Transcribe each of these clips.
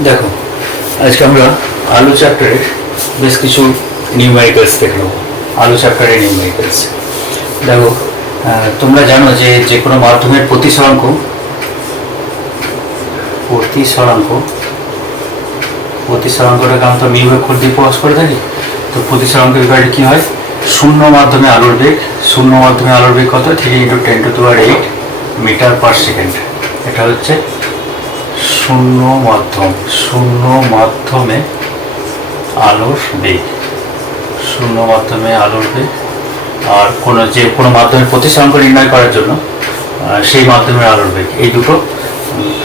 দেখো, আজকে আমরা আলু চ্যাপ্টারের বেশ কিছু নিউমেরিক্যালস দেখে নেবো। আলু চ্যাপ্টারের নিউমেরিক্যালস দেখো, তোমরা জানো যে যে কোনো মাধ্যমের প্রতিসরাঙ্কটাকে আমরা মিউ অক্ষর দিয়ে প্রকাশ করে থাকি। তো প্রতিসরাঙ্কের ব্যাপারে কী হয়, শূন্য মাধ্যমে আলোর বেগ কত, 3 × 10⁸ মিটার পার সেকেন্ড। এটা হচ্ছে শূন্য মাধ্যমে আলোর বেগ। আর কোনো মাধ্যমের প্রতিসরাঙ্ক নির্ণয় করার জন্য সেই মাধ্যমের আলোর বেগ, এই দুটো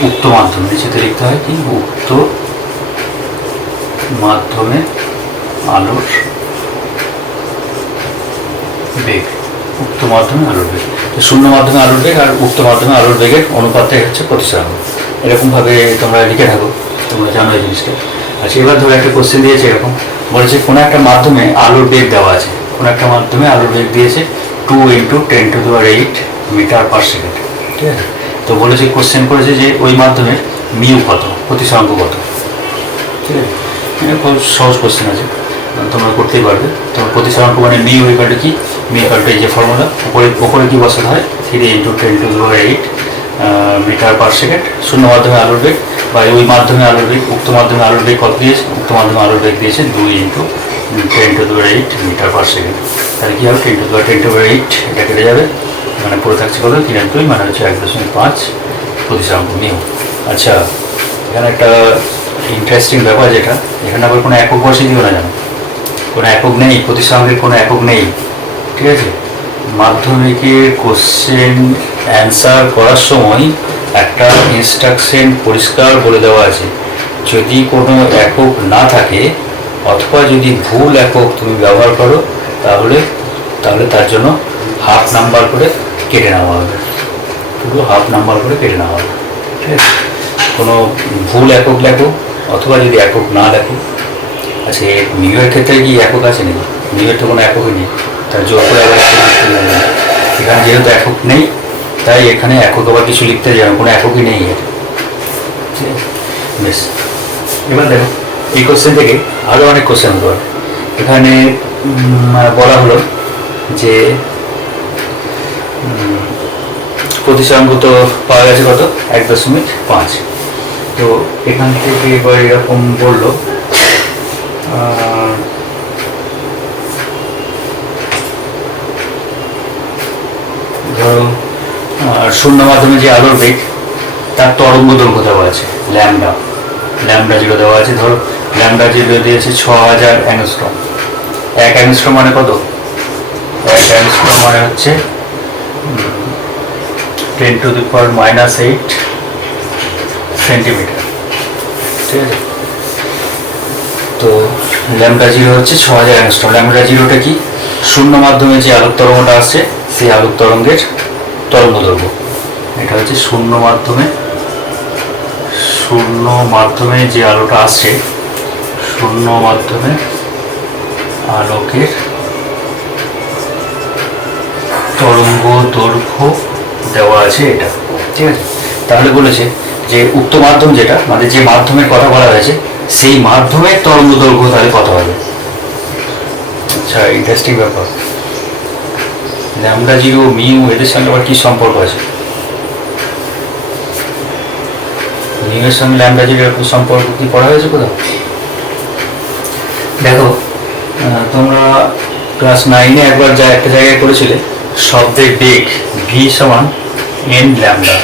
উক্ত মাধ্যম, নিচেতে লিখতে হয় কি, উক্ত মাধ্যমে আলোর বেগ। তো শূন্য মাধ্যমে আলোর বেগ আর উক্ত মাধ্যমে আলোর বেগের অনুপাতটাই হচ্ছে প্রতিসরাঙ্ক। এরকমভাবে তোমরা লিখে থাকো, তোমরা জানো এই জিনিসটা। আচ্ছা, এবার ধরো একটা কোশ্চেন দিয়েছে, এরকম বলেছে কোনো একটা মাধ্যমে আলোর বেগ দেওয়া আছে, দিয়েছে 2 × 10⁸ মিটার পার সেকেন্ড। ঠিক আছে, তো বলেছে, কোশ্চেন করেছে যে ওই মাধ্যমের মিউ কত, প্রতিসরাঙ্ক কত। ঠিক আছে, খুব সহজ কোশ্চেন আছে, তোমরা করতেই পারবে। তোমার প্রতিসরাঙ্ক মানে মিউ ইকুয়াল টু কি, এই যে ফর্মুলা, ওপরে কি বসাতে হয়, 3 × 10⁸ মিটার পার সেকেন্ড। শূন্য মাধ্যমে আলোর বেগ বা ওই মাধ্যমে আলোর বেগ, উক্ত মাধ্যমে আলোর বেগ কত দিয়েছে, উক্ত মাধ্যমে আলোর বেগ দিয়েছে 2 × 10⁸ মিটার পার সেকেন্ড। তাহলে কী হবে, 10⁸ এটা কেটে যাবে, মানে পুরো থাকছে কত, 3 মানে হচ্ছে 1.5 প্রতিসরাঙ্ক মিউ। আচ্ছা, এখানে একটা ইন্টারেস্টিং ব্যাপার, যেটা এখানে আবার কোনো একক বসিয়ে দিও না, জানো, কোনো একক নেই, প্রতিসরাঙ্কের কোনো একক নেই। ঠিক আছে, মাধ্যমিকের কোশ্চেন অ্যান্সার করার সময় একটা ইনস্ট্রাকশন পরিষ্কার বলে দেওয়া আছে, যদি কোনো একক না থাকে অথবা যদি ভুল একক তুমি ব্যবহার করো তাহলে তার জন্য হাফ নাম্বার করে কেটে নেওয়া হবে, পুরো হাফ নাম্বার করে কেটে নেওয়া হবে। ঠিক আছে, কোনো ভুল একক লেখো অথবা যদি একক না লেখো। আচ্ছা, মিউয়ের ক্ষেত্রে কি একক আছে নাকি? মিউয়ের তো কোনো এককই নেই, তার জোর করে আবার এখানে যেহেতু একক নেই তাই এখানে একক আবার কিছু লিখতে যাবে, কোনো এককই নেই এর। ঠিক আছে, বেশ। এবার দেখো, এই কোশ্চেন থেকে আরও অনেক কোশ্চেন হতে পারে। এখানে বলা হলো যে প্রতিসরাঙ্ক তো পাওয়া গেছে কত, 1.5। তো এখান থেকে এবার এরকম বললো, ধরো শূন্য মাধ্যমে যে আলোর বেগ তার তরঙ্গ দৈর্ঘ্য দেওয়া আছে ল্যামডা জিরো দেওয়া আছে। ধরো ল্যামডা জিরো দিয়েছে 6000 অ্যাংস্ট্রম। 1 অ্যাংস্ট্রম মানে কত, 1 অ্যাংস্ট্রম মানে হচ্ছে 10⁻⁻8 সেন্টিমিটার। ঠিক আছে, তো ল্যামডা জিরো হচ্ছে 6000 অ্যাংস্ট্রম। ল্যামডা জিরোটা কি, শূন্য মাধ্যমে যে আলোক তরঙ্গটা আসছে সেই আলোক তরঙ্গের তরঙ্গ দৈর্ঘ্য। এটা হচ্ছে শূন্য মাধ্যমে যে আলোটা আসছে, শূন্য মাধ্যমে আলোকের তরঙ্গ দৈর্ঘ্য দেওয়া আছে এটা। ঠিক আছে, তাহলে বলেছে যে উক্ত মাধ্যম যেটা, মানে যে মাধ্যমের কথা বলা হয়েছে সেই মাধ্যমের তরঙ্গ দৈর্ঘ্য তাহলে কত হবে। আচ্ছা, ইন্টারেস্টিং ব্যাপার। ল্যামডা জিরো মিউ এদের সঙ্গে আবার কি সম্পর্ক আছে, মিউয়ের সঙ্গে ল্যামডা জিরো এরকম সম্পর্ক কি পড়া হয়েছে কোথাও? দেখো, তোমরা ক্লাস 9-এ একবার একটা জায়গায় করেছিলে, শব্দের বেগ ভি সমান এন ল্যামডা,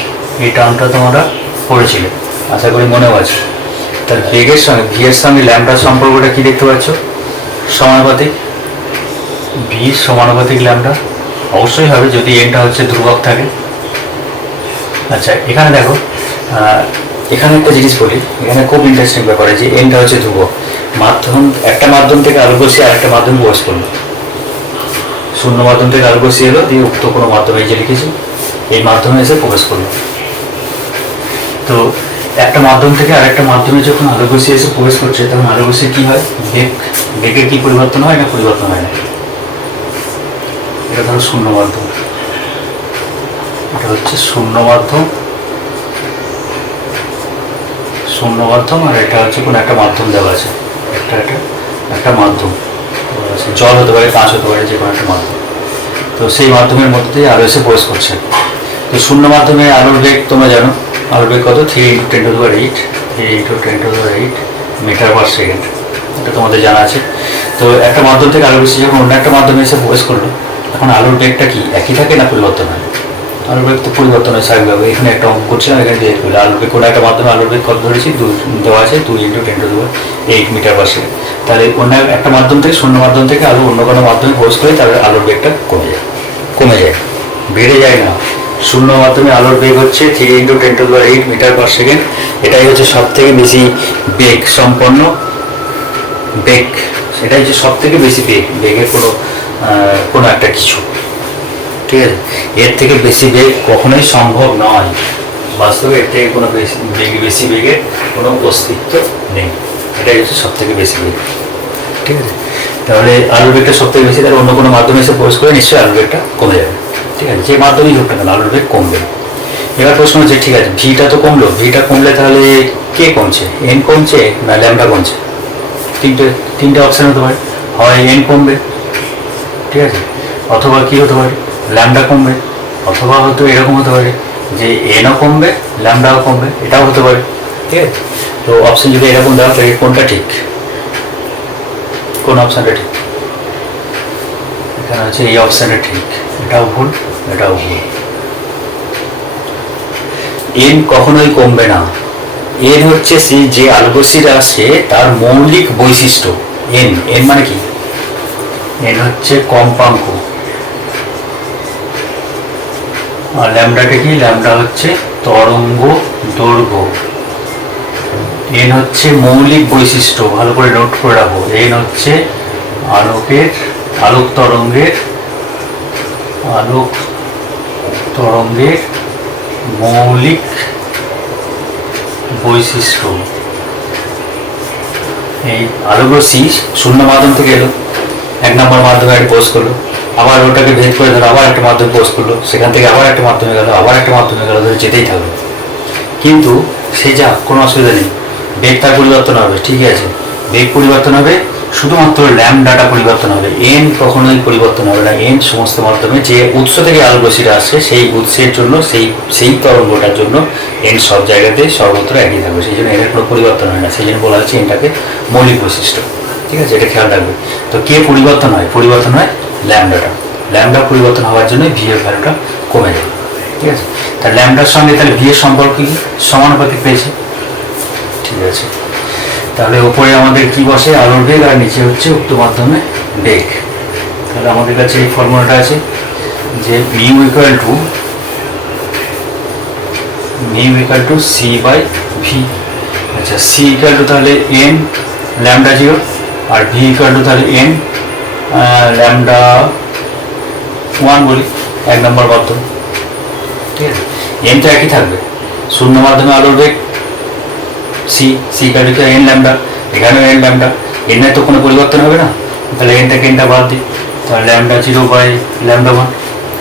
এই টার্মটা তোমরা পড়েছিলে, আশা করি মনেও আছে। তার বেগের সঙ্গে ভি এর সঙ্গে ল্যামডার সম্পর্কটা কি দেখতে পাচ্ছ, সমানুপাতিক, ভি সমানুপাতিক ল্যামডা। অবশ্যই হবে যদি এনটা হচ্ছে ধ্রুবক থাকে। আচ্ছা, এখানে দেখো, এখানে একটা জিনিস বলি, এখানে খুব ইন্টারেস্টিং ব্যাপার আছে, এনটা হচ্ছে ধ্রুবক। একটা মাধ্যম থেকে আলোক রশ্মি আর একটা মাধ্যমে প্রবেশ করলো, শূন্য মাধ্যম থেকে আলোক রশ্মি এলো, দিয়ে উক্ত কোনো মাধ্যমে এই যে লিখেছি এই মাধ্যমে এসে প্রবেশ করলো। তো একটা মাধ্যম থেকে আরেকটা মাধ্যমে যখন আলোক রশ্মি এসে প্রবেশ করছে তখন আলোক রশ্মি কি হয়, বেগের কি পরিবর্তন হয় না, পরিবর্তন হয় না। এটা ধরো শূন্য মাধ্যম, এটা হচ্ছে শূন্য মাধ্যম, শূন্য মাধ্যম, আর এটা হচ্ছে কোনো একটা মাধ্যম দেওয়া আছে, একটা মাধ্যম আছে, জল হতে পারে, কাঁচ হতে পারে, যে কোনো একটা মাধ্যম। তো সেই মাধ্যমের মধ্যে দিয়ে আলো এসে প্রবেশ করছে। তো শূন্য মাধ্যমে আলোর বেগ তোমরা জানো, আলোর বেগ কত? 3 × 10⁸ মিটার পার সেকেন্ড, এটা তোমাদের জানা আছে। তো একটা মাধ্যম থেকে আলো বেশি যখন অন্য একটা মাধ্যমে এসে প্রবেশ করলো, তখন আলোর বেগটা কি একই থাকে না পরিবর্তন হয়? আলোর বেগ তো পরিবর্তন হয় স্বাভাবিকভাবে। এখানে একটা অঙ্ক করছিলাম, এখানে দিয়ে করলে আলোর বেগ কোনো একটা মাধ্যমে আলোর বেগ কত ধরেছি, দেওয়া আছে 2 × 10⁸ মিটার পার সেকেন্ড। তাহলে অন্য একটা মাধ্যম থেকে, শূন্য মাধ্যম থেকে আলো অন্য কোনো মাধ্যমে প্রবেশ করে, তাহলে আলোর বেগটা কমে যায়, বেড়ে যায় না। শূন্য মাধ্যমে আলোর বেগ হচ্ছে 3 × 10⁸ মিটার পার সেকেন্ড। এটাই হচ্ছে সব থেকে বেশি বেগ সম্পন্ন বেগ, সেটাই হচ্ছে সব থেকে বেশি বেগের কোনো একটা কিছু, ঠিক আছে? এর থেকে বেশি বেগ কখনোই সম্ভব নয়, বাস্তবে এর থেকে কোনো বেশি বেগের কোনো অস্তিত্ব নেই। এটাই হচ্ছে সব থেকে বেশি বেগ, ঠিক আছে? তাহলে আলোর বেগটা সব থেকে বেশি, তাহলে অন্য কোনো মাধ্যমে এসে প্রবেশ করে নিশ্চয়ই আলোর বেগটা কমে যাবে, ঠিক আছে? যে মাধ্যমেই হোক না কেন আলোর বেগ কমবে। এবার প্রশ্ন হচ্ছে, ঠিক আছে, ভিটা তো কমলো, ভিটা কমলে তাহলে কে কমছে? এন কমছে না ল্যাম্ডা কমছে? তিনটে অপশান হতে পারে, হয় এন কমবে, ঠিক আছে, অথবা কি হতে পারে, ল্যাম্ডা কমবে, অথবা হয়তো এরকম হতে পারে যে এনও কমবে ল্যাম্ডাও কমবে, এটাও হতে পারে, ঠিক আছে? তো অপশান যদি এরকম দেওয়া থাকে, কোনটা ঠিক? কোন অপশানটা ঠিক? এখানে হচ্ছে এই অপশানটা ঠিক, এটাও ভুল, এটাও ভুল। এন কখনোই কমবে না। এন হচ্ছে যে আলোকরশ্মিটা আসছে তার মৌলিক বৈশিষ্ট্য। এন মানে কি? এন হচ্ছে কম্পাঙ্ক, আর ল্যামডাটা কি? ল্যামডা হচ্ছে তরঙ্গ দৈর্ঘ্য। এন হচ্ছে মৌলিক বৈশিষ্ট্য, ভালো করে নোট করে রাখো। এন হচ্ছে আলোক তরঙ্গের মৌলিক বৈশিষ্ট্য। এই আলোকরশ্মি শূন্য মাধ্যম থেকে এলো, 1 নম্বর মাধ্যমে একটা পোস্ট করলো, আবার ওটাকে ভেদ করে ধরো আবার একটা মাধ্যমে পোস্ট করলো, সেখান থেকে আবার একটা মাধ্যমে গেল, আবার একটা মাধ্যমে গেল, ধরে যেতেই থাকবে। কিন্তু সে যা, কোনো অসুবিধা নেই, বেগ তার পরিবর্তন হবে, ঠিক আছে, বেগ পরিবর্তন হবে, শুধুমাত্র ল্যামডাটা পরিবর্তন হবে, এন কখনোই পরিবর্তন হবে না। এন সমস্ত মাধ্যমে যে উৎস থেকে আলোকরশ্মিটা আসছে সেই উৎসের জন্য, সেই তরঙ্গটার জন্য এন সব জায়গাতে সর্বত্র একই থাকবে, সেই জন্য এনের কোনো পরিবর্তন হয় না। সেই জন্য বলা হচ্ছে এনটাকে মৌলিক বৈশিষ্ট্য, ঠিক আছে? এটা খেয়াল রাখবে। তো কে পরিবর্তন হয়? পরিবর্তন হয় ল্যামডাটা। ল্যামডা পরিবর্তন হওয়ার জন্য ভি এর ভ্যালুটা কমে যায়, ঠিক আছে? তার ল্যামডার সঙ্গে তাহলে ভি এর সম্পর্ক কি? সমানুপাতিক পেয়েছে, ঠিক আছে? তাহলে উপরে আমাদের কি বসে? আলোর বেগ, আর নিচে হচ্ছে উক্ত মাধ্যমে বেগ। তাহলে আমাদের কাছে এই ফর্মুলাটা আছে যে mu equal to C by V. আচ্ছা, সি ইকুয়াল টু তাহলে এন ল্যামডা 0, আর ভি ইকুয়াল টু তাহলে এন ল্যামডা 1 বলি, 1 নম্বর মাধ্যম, ঠিক আছে? এন তো একই থাকবে, শূন্য মাধ্যমে আলোর বেগ c equal to n lambda, এখানেও এন ল্যামডা, এনের তো কোনো পরিবর্তন হবে না, তাহলে এনটা বাদ দিই, তাহলে ল্যামডা 0 বাই ল্যামডা 1।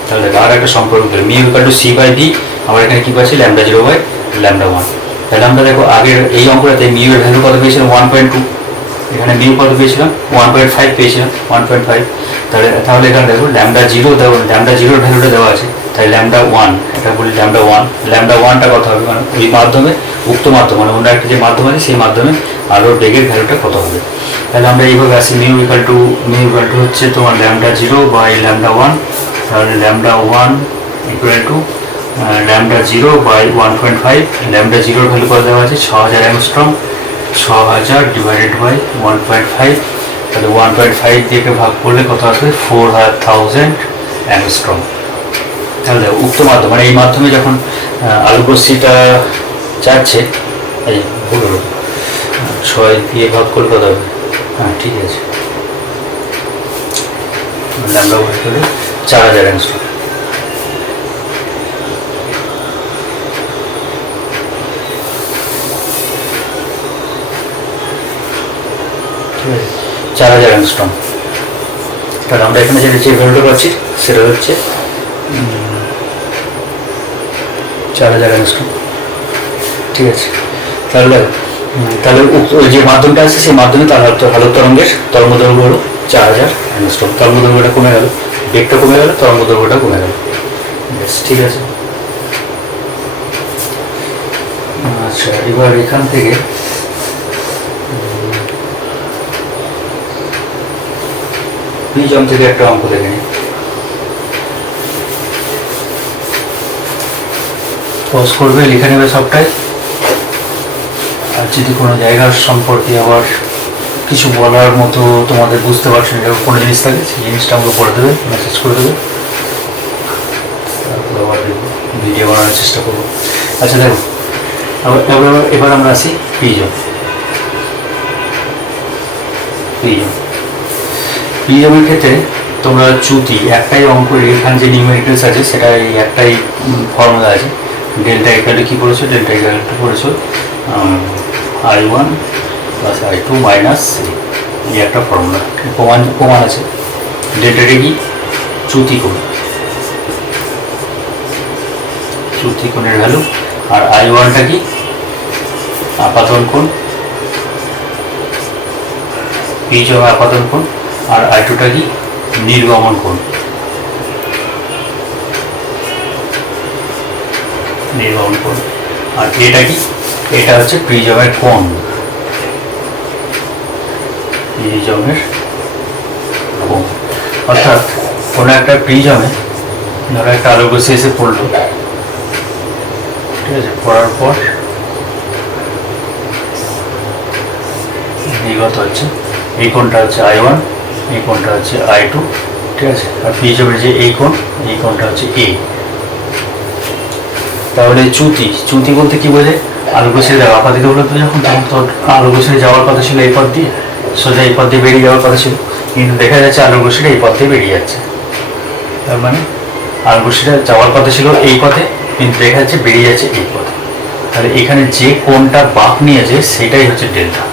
তাহলে আর একটা সম্পর্ক করে mu equal to C by V, আমরা এখানে কী পাচ্ছি? Lambda 0 by lambda 1। তাহলে আমরা দেখো আগের এই অঙ্কটাতে মিউ এর ভ্যালু কত পেয়েছিলাম? 1.2, এখানে মিউ কত পেয়েছিলাম? 1.5 পেয়েছিলাম, 1.5। তাহলে এখানে দেখো ল্যামডা 0 দেওয়া, ল্যামডা 0 ভ্যালুটা দেওয়া আছে, তাই ল্যামডা 1, এটা বলি ল্যামডা 1টা কত হবে? মানে ওই মাধ্যমে, উক্ত মাধ্যম মানে অন্য একটা যে মাধ্যম আছে সেই মাধ্যমে আলোর বেগের ভ্যালুটা কত হবে। তাহলে আমরা এইভাবে আসি, মিউ ইকুয়াল টু হচ্ছে তোমার ল্যামডা 0 বাই ল্যামডা 1, তাহলে lambda 1 equal to lambda 0 by 1.5। Lambda 0 value কত দেওয়া আছে? 6000 অ্যাংস্ট্রম, 6000 ডিভাইডেড বাই 1.5, তাহলে 1.5 দিয়ে ভাগ করলে কত আসবে? 4000 অ্যাংস্ট্রম। তাহলে উক্ত মাধ্যম মানে এই মাধ্যমে যখন আলোকরশ্মিটা যাচ্ছে, এই বলো 6 দিয়ে ভাগ করলে কত হবে? হ্যাঁ, ঠিক আছে, ল্যামডা ভাগ করলে 4000 অ্যাংস্ট্রম। ঠিক আছে, 4000 অ্যাংস্ট্রম। তাহলে আমরা এখানে যে ভ্যালুটা পাচ্ছি সেটা হচ্ছে 4000 অ্যাংস্ট্রম, ঠিক আছে? তাহলে তাহলে ওই যে মাধ্যমটা আছে সেই মাধ্যমে তার আলোক তরঙ্গের তরঙ্গদৈর্ঘ্য হলো 4000 অ্যাংস্ট্রম। তরঙ্গদৈর্ঘ্যটা কমে গেল, বেগটা কমে গেল, তরঙ্গদৈর্ঘ্যটা কমে গেল। বেশ, ঠিক আছে। আচ্ছা, এবার এখান থেকে প্রিজম থেকে একটা অঙ্ক দেখে নিই। পজ করবে, লিখে নেবে সবটাই। আর যদি কোনো জায়গার সম্পর্কে আবার কিছু বলার মতো তোমাদের বুঝতে পারছো এরকম কোনো জিনিস থাকে, সেই জিনিসটা আমাকে পড়ে দেবে, মেসেজ করে দেবে, তারপর আবার ভিডিও বানানোর চেষ্টা করবো। আচ্ছা দেখো, এবার আমরা আসি প্রিজম। প্রিজমের ক্ষেত্রে তোমরা চ্যুতি একটাই অঙ্ক, এখানে যে নিউমেরিক্যালস আছে সেটা এই একটাই ফর্মুলা আছে। ডেল্টা ইকুয়াল কি করেছো, ডেল্টা ইকুয়াল করেছো I1 প্লাস I2 মাইনাস এই একটা ফর্মুলা প্রমাণ আছে। ডেল্টাটা কি, চ্যুতি কোণের ভ্যালু, আর I1টা কি, আপাতন কোণ, প্রিজমের আপাতন কোণ, আর I2টা কি, নির্গমন কোণ। আর এটা কি, এটা হচ্ছে প্রিজমের কোণ। অর্থাৎ কোনো একটা প্রিজমে ধরো একটা আলোক রশ্মি এসে পড়লো, ঠিক আছে, পড়ার পর নির্গত হচ্ছে, এই কোণটা হচ্ছে I1, এই কোণটা হচ্ছে I2, ঠিক আছে, আর প্রিজমের যে এই কোণটা হচ্ছে A। তাহলে চ্যুতি বলতে কি বোঝে, আলোক রশ্মি দেখো আপাতত হলো তো যখন, তখন তো আলোক রশ্মি যাওয়ার কথা ছিল এই পথ দিয়ে, সোজা এই পথ দিয়ে বেরিয়ে যাওয়ার কথা ছিল, কিন্তু দেখা যাচ্ছে আলোক রশ্মিটা এই পথ দিয়ে বেরিয়ে যাচ্ছে। তার মানে আলোক রশ্মিটা যাওয়ার কথা ছিল এই পথে, কিন্তু দেখা যাচ্ছে বেরিয়ে যাচ্ছে এই পথে। তাহলে এখানে যে কোণটা বাঁক নিয়েছে সেটাই হচ্ছে ডেল্টা।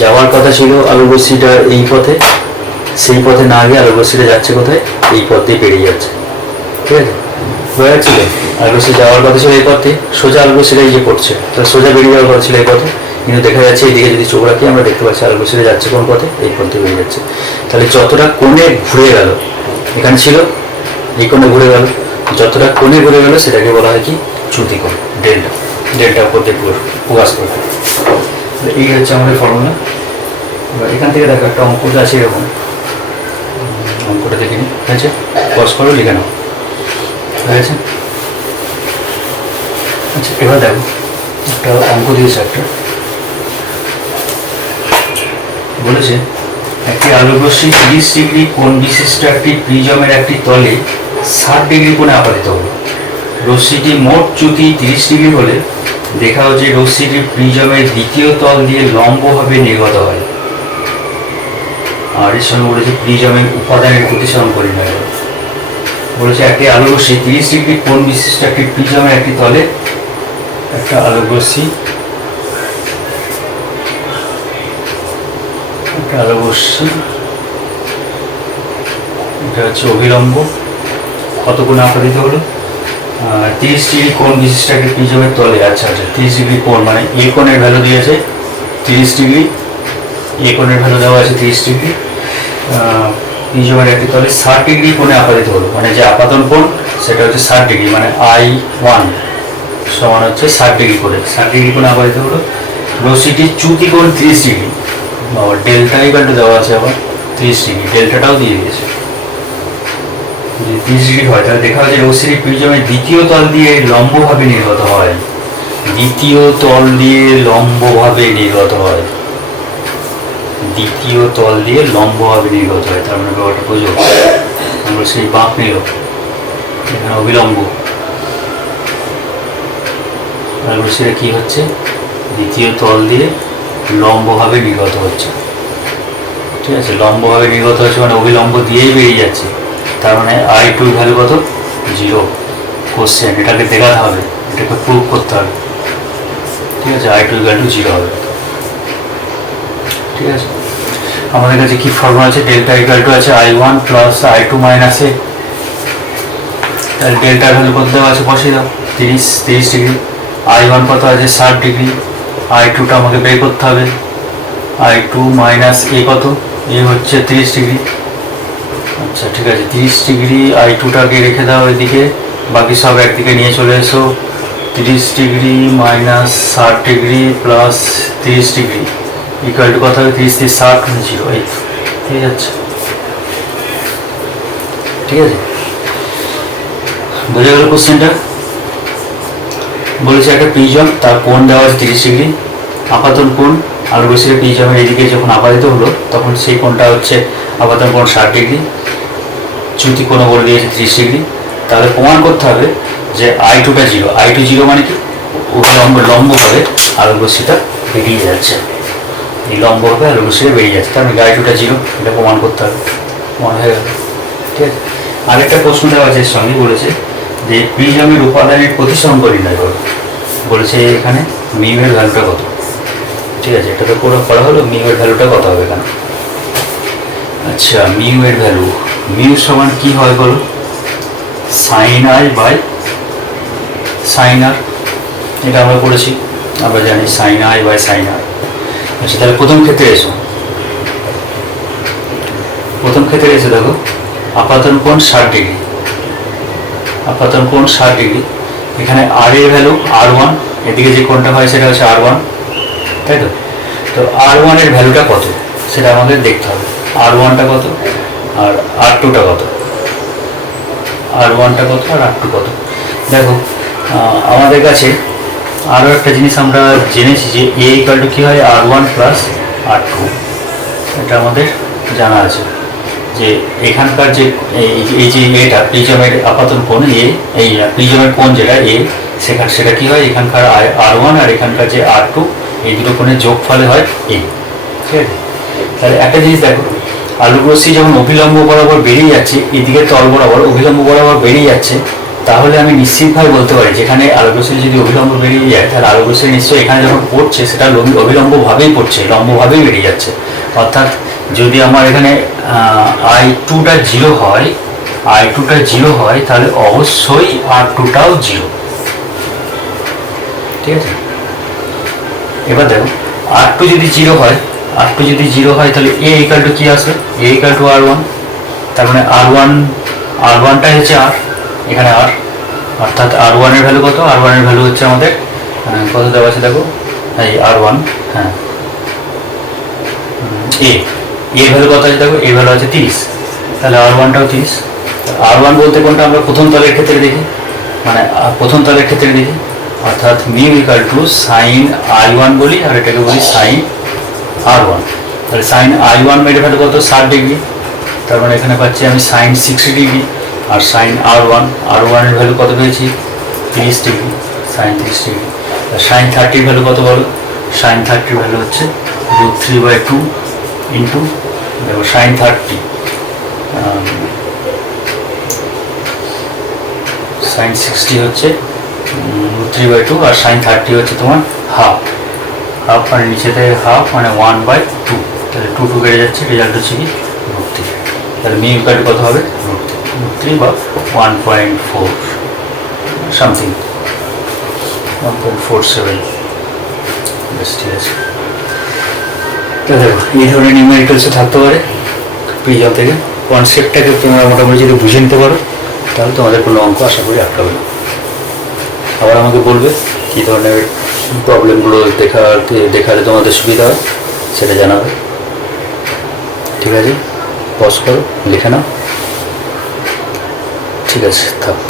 যাওয়ার কথা ছিল আলোক রশ্মিটা এই পথে, সেই পথে না গিয়ে আলোক রশ্মিটা যাচ্ছে কোথায়, এই পথ দিয়ে বেরিয়ে যাচ্ছে, ঠিক আছে। বোঝা যাচ্ছিল, আলোক রশ্মি যাওয়ার কথা ছিল এই পথে, সোজা আলোক রশ্মিটা এই যে করছে, তাহলে সোজা বেরিয়ে যাওয়ার কথা ছিল এই পথে, কিন্তু দেখা যাচ্ছে এইদিকে যদি চোখ রাখি আমরা দেখতে পাচ্ছি আলোক রশ্মিটা যাচ্ছে কোন পথে, এই পথে বেরিয়ে যাচ্ছে। তাহলে যতটা কোণে ঘুরে গেল, এখানে ছিল এই কোণে ঘুরে গেল, যতটা কোণে ঘুরে গেল সেটাকে বলা হয় কি, চ্যুতি কোণ, ডেল্টা উপর দিয়ে প্রকাশ করবে। এই হচ্ছে আমাদের ফর্মুলা। এবার এখান থেকে দেখো একটা অঙ্কটা আছে এরকম, অঙ্কটা দেখে নিই, ঠিক আছে, পজ করো, লিখে নাও, ঠিক আছে। আচ্ছা, এবার দেখো একটা অঙ্ক দিয়েছে, একটা বলেছে একটি আলোক রশ্মি 30 ডিগ্রি কোণ বিশিষ্ট একটি প্রিজমের একটি তলে 60 ডিগ্রি কোণে আপাতিত হলো। রশ্মিটি মোট চ্যুতি 30 ডিগ্রি হলে দেখাও যে রশ্মিটি প্রিজমের দ্বিতীয় তল দিয়ে লম্বভাবে নির্গত হয়। আর এর সঙ্গে বলেছে প্রিজমের উপাদানের প্রতিসরণ পরিমাণ। বলেছে একটি আলোক রশ্মি 30 ডিগ্রি কোণ বিশিষ্ট একটি প্রিজমের একটি তলে, একটা আলোক রশ্মি এটা হচ্ছে অভিলম্ব, কত কোণে আপাতিত হলো, 30 ডিগ্রি কোণ বিশিষ্ট একটা প্রিজমের তলে। আচ্ছা, 30 ডিগ্রি কোণ মানে এ কোণের ভ্যালু দিয়েছে 30 ডিগ্রি, এ কোণের ভ্যালু দেওয়া আছে 30 ডিগ্রি, প্রিজমের একটি তলে 60 ডিগ্রি কোণে আপাতিত হলো, মানে যে আপাতন কোণ সেটা হচ্ছে 60 ডিগ্রি, মানে I1 সমান হচ্ছে 60 ডিগ্রি করে, 60 ডিগ্রি কোণে আপাতিত হলো। রশ্মিটির চ্যুতি কোণ 30 ডিগ্রি, আবার ডেল্টা ইকুয়াল দেওয়া আছে আবার 30 ডিগ্রি, ডেল্টাটাও দিয়ে দিয়েছে। যদি 30 ডিগ্রি হয় তাহলে দেখা যাচ্ছে রশ্মিটি প্রিজমের দ্বিতীয় তল দিয়ে লম্বভাবে নির্গত হয়, দ্বিতীয় তল দিয়ে লম্বভাবে নির্গত হয়, তার মানে ব্যাপারটা বোঝো। আমরা সেই বাঁক নিল, এখানে অবিলম্ব, তারপর সেটা কি হচ্ছে, দ্বিতীয় তল দিয়ে লম্বভাবে নির্গত হচ্ছে, ঠিক আছে। লম্বভাবে নির্গত হচ্ছে মানে অবিলম্ব দিয়েই বেরিয়ে যাচ্ছে, তার মানে I2 ভ্যালু কত, 0। কোশ্চেন এটাকে দেখাতে হবে, এটাকে প্রুভ করতে হবে, ঠিক আছে। I2 ইকুয়াল টু 0 হবে, ঠিক আছে। আমাদের কাছে কি ফর্মুলা আছে, ডেল্টা ইকুয়াল টু আছে I1 plus I2 minus A। তাহলে ডেল্টার ভ্যালু কত দেওয়া আছে, বসিয়ে দাও, 30 ডিগ্রি, I1 কত আছে 60 ডিগ্রি, I2টা আমাকে বের করতে হবে। I2 মাইনাস এ কত, এ হচ্ছে 30 ডিগ্রি। আচ্ছা ঠিক আছে, 30 ডিগ্রি I2টাকে রেখে দাও এদিকে, বাকি সব একদিকে নিয়ে চলে এসো। 30 degree minus 60 degree plus 30 degree equal to কত হবে, 30 থেকে 60 মানে 0। এই ঠিক আছে, ঠিক আছে, বোঝা গেল কোশ্চেনটা? বলেছে একটা প্রিজম, তার কোণ দেওয়া আছে 30 ডিগ্রি, আপাতন কোণ আলোক রশ্মির প্রিজমের এদিকে যখন আপাতিত হলো তখন সেই কোণটা হচ্ছে আপাতন কোণ 60 ডিগ্রি, চ্যুতি কোণ বলে দিয়েছে 30 ডিগ্রি। তাহলে প্রমাণ করতে হবে যে I2টা 0। I2 0 মানে কি, লম্বভাবে আলোক রশ্মিটা বেরিয়ে যাচ্ছে, এই লম্বভাবে আলোক রশ্মিটা বেরিয়ে যাচ্ছে, তার মানে I2টা 0, এটা প্রমাণ করতে হবে। মনে হয়ে গেল? ঠিক আছে। আরেকটা প্রশ্ন দেওয়া আছে এর সঙ্গে, বলেছে যে প্রিজমের উপাদানের প্রতিসরণ নির্ণয় করো। বলেছে এখানে মিউ এর ভ্যালুটা কত। ঠিক আছে, এটা তো পুরো করা হলো, মিউ এর ভ্যালুটা কত হবে এখানে। আচ্ছা, মিউ এর ভ্যালু, মিউ সমান কি হয় বলো, সাইন আই বাই সাইন আর, এটা আমরা পড়েছি, আমরা জানি সাইন আই বাই সাইন আর। আচ্ছা তাহলে প্রথম ক্ষেত্রে এসো, প্রথম ক্ষেত্রে এসে দেখো আপাতন কোণ 60 ডিগ্রি, আপাতন কোণ 60 ডিগ্রি, এখানে আর এর ভ্যালু R1, এদিকে যে কোণটা হয় সেটা হচ্ছে R1, তাই তো? তো R1 এর ভ্যালুটা কত সেটা আমাদের দেখতে হবে, R1টা কত আর R2টা কত, R1টা কত আর R2 কত। দেখো আমাদের কাছে আরও একটা জিনিস আমরা জেনেছি যে A ইকুয়াল টু কী হয়, R1 প্লাস R2, এটা আমাদের জানা আছে যে এখানকার যে এই যে এটা প্রিজমের আপাতন কোণ এ, এই প্রিজমের কোণ যেটা এ, সেটা কি হয়, এখানকার R1 আর এখানকার যে R2, এই দুটো কোণের যোগফলে হয় এ। ঠিক আছে, তাহলে একটা জিনিস দেখো, আলোক রশ্মি যখন অভিলম্ব বরাবর বেরিয়ে যাচ্ছে, এদিকে তল বরাবর অভিলম্ব বরাবর বেরিয়ে যাচ্ছে, তাহলে আমি নিশ্চিতভাবে বলতে পারি যেখানে আলোক রশ্মি যদি অভিলম্ব বেরিয়ে যায় তাহলে আলোক রশ্মি নিশ্চয়ই এখানে যখন পড়ছে সেটা অভিলম্বভাবেই পড়ছে, লম্বভাবেই বেরিয়ে যাচ্ছে। অর্থাৎ যদি আমার এখানে I2টা 0 হয়, I2টা 0 হয় তাহলে অবশ্যই R2টাও 0। ঠিক আছে, এবার দেখো R2 যদি 0 হয়, R2 যদি 0 হয় তাহলে A ইকুয়াল টু কি আসবে, A ইকুয়াল টু R1, তার মানে R1টাই হচ্ছে R, এখানে R, অর্থাৎ R1 এর ভ্যালু কত, R1 এর ভ্যালু হচ্ছে আমাদের কত দেওয়া আছে দেখো, এই R1, হ্যাঁ এর ভ্যালু কত আছে দেখো, এর ভ্যালু আছে 30, তাহলে R1টাও 30। R1 বলতে কোনটা, আমরা প্রথম তলের ক্ষেত্রে দেখি, মানে প্রথম তলের ক্ষেত্রে দেখি, অর্থাৎ mu equal two sign I1 বলি আর এটাকে বলি সাইন R1। তাহলে সাইন I1 এর ভ্যালু কত, 60 ডিগ্রি, তার মানে এখানে পাচ্ছি আমি সাইন 60 ডিগ্রি, আর সাইন R1 এর ভ্যালু কত পেয়েছি, 30 ডিগ্রি, সাইন 30 ডিগ্রি। আর সাইন 30 ভ্যালু কত বলো, সাইন 30 ভ্যালু হচ্ছে √3/2 ইন্টু দেখো সাইন 30, সাইন 60 হচ্ছে √3/2 আর সাইন 30 হচ্ছে তোমার হাফ, মানে নিচেতে হাফ মানে 1/2, তাহলে 2 কেটে যাচ্ছে, রেজাল্ট হচ্ছে কি √3। তাহলে মিউ ইকুয়াল কত হবে, √3 বা 1.4 সামথিং, 1.47। বেশ, ঠিক আছে। দেখো এই ধরনের নিউমেরিক্যালসও থাকতে পারে প্রিজম থেকে, কনসেপ্টটাকে তোমরা মোটামুটি যদি বুঝে নিতে পারো তাহলে তোমাদের কোনো অঙ্ক আশা করি আটকাবে না। আবার আমাকে বলবে কী ধরনের প্রবলেমগুলো দেখালে তোমাদের সুবিধা হয় সেটা জানাবে। ঠিক আছে, পজ করো, লিখে নাও। ঠিক আছে, থাক।